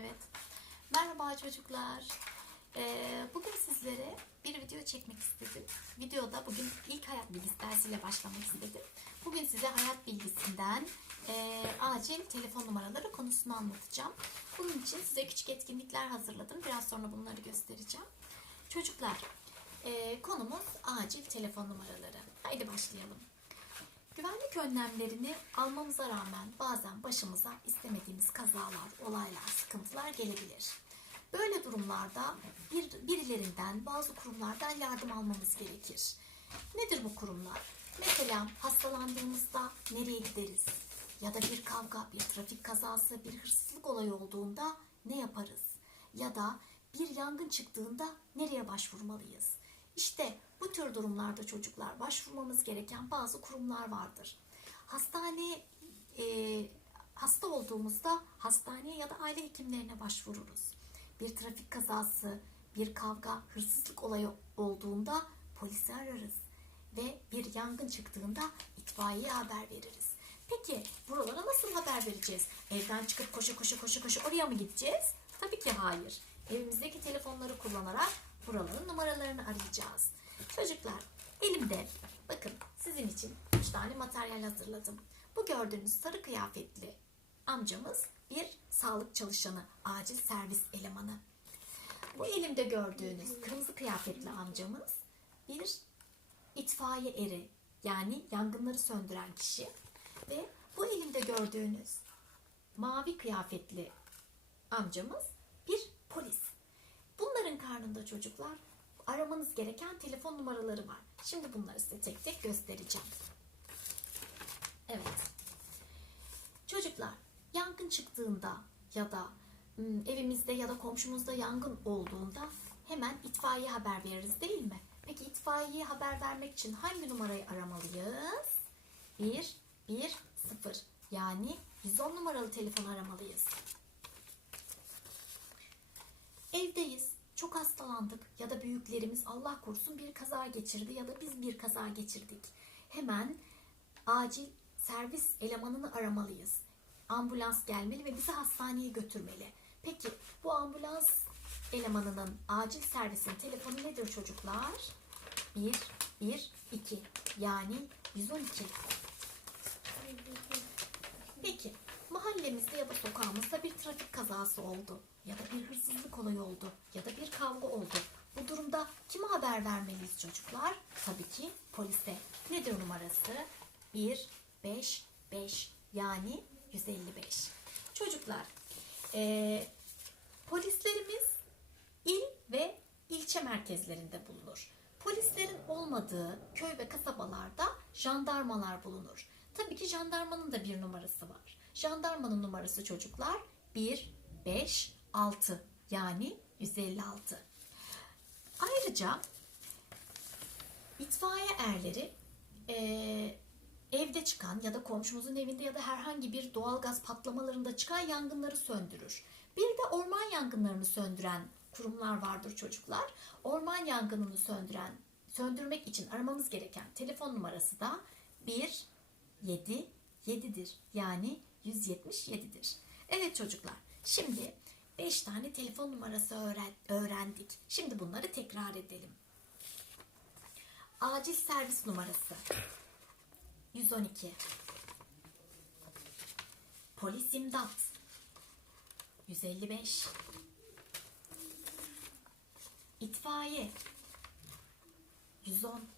Evet. Merhaba çocuklar. Ee, bugün sizlere bir video çekmek istedim. Videoda bugün ilk hayat bilgisi dersiyle başlamak istedim. Bugün size hayat bilgisinden e, acil telefon numaraları konusunu anlatacağım. Bunun için size küçük etkinlikler hazırladım. Biraz sonra bunları göstereceğim. Çocuklar, e, konumuz acil telefon numaraları. Haydi başlayalım. Güvenlik önlemlerini almamıza rağmen bazen başımıza istemediğimiz kazalar, olaylar, sıkıntılar gelebilir. Böyle durumlarda bir, birilerinden, bazı kurumlardan yardım almamız gerekir. Nedir bu kurumlar? Mesela hastalandığımızda nereye gideriz? Ya da bir kavga, bir trafik kazası, bir hırsızlık olayı olduğunda ne yaparız? Ya da bir yangın çıktığında nereye başvurmalıyız? İşte bu tür durumlarda çocuklar başvurmamız gereken bazı kurumlar vardır. Hastane e, hasta olduğumuzda hastaneye ya da aile hekimlerine başvururuz. Bir trafik kazası, bir kavga, hırsızlık olayı olduğunda polisi ararız ve bir yangın çıktığında itfaiyeye haber veririz. Peki buralara nasıl haber vereceğiz? Evden çıkıp koşa koşa koşa koşa oraya mı gideceğiz? Tabii ki hayır. Evimizdeki telefonları kullanarak buraların numaralarını arayacağız. Çocuklar elimde bakın sizin için 3 tane materyal hazırladım. Bu gördüğünüz sarı kıyafetli amcamız bir sağlık çalışanı, acil servis elemanı. Bu elimde gördüğünüz kırmızı kıyafetli amcamız bir itfaiye eri yani yangınları söndüren kişi ve bu elimde gördüğünüz mavi kıyafetli amcamız bir polis. Bunların karnında çocuklar aramanız gereken telefon numaraları var. Şimdi bunları size tek tek göstereceğim. Evet. Çocuklar yangın çıktığında ya da evimizde ya da komşumuzda yangın olduğunda hemen itfaiye haber veririz değil mi? Peki itfaiyeye haber vermek için hangi numarayı aramalıyız? 1 1 0 yani 110 numaralı telefon aramalıyız. Evdeyiz, çok hastalandık ya da büyüklerimiz Allah korusun bir kaza geçirdi ya da biz bir kaza geçirdik. Hemen acil servis elemanını aramalıyız. Ambulans gelmeli ve bizi hastaneye götürmeli. Peki bu ambulans elemanının acil servisin telefonu nedir çocuklar? 1 1 2 yani 112. Peki mahallemizde ya da sokağımızda bir trafik kazası oldu ya da bir hırsızlık olayı oldu ya da bir kavga oldu. Bu durumda kime haber vermeliyiz çocuklar? Tabii ki polise. Nedir numarası? 1 5 5 yani 155. Çocuklar eee, polislerimiz il ve ilçe merkezlerinde bulunur. Polislerin olmadığı köy ve kasabalarda jandarmalar bulunur. Tabii ki jandarmanın da bir numarası var. Jandarmanın numarası çocuklar 1, 5, 6 yani 156. Ayrıca itfaiye erleri eee, evde çıkan ya da komşumuzun evinde ya da herhangi bir doğalgaz patlamalarında çıkan yangınları söndürür. Bir de orman yangınlarını söndüren kurumlar vardır çocuklar. Orman yangınını söndüren, söndürmek için aramamız gereken telefon numarası da 1 7 7'dir. Yani 177'dir. Evet çocuklar. Şimdi 5 tane telefon numarası öğren- öğrendik. Şimdi bunları tekrar edelim. Acil servis numarası. 112 Polis imdat. 155 İtfaiye. 110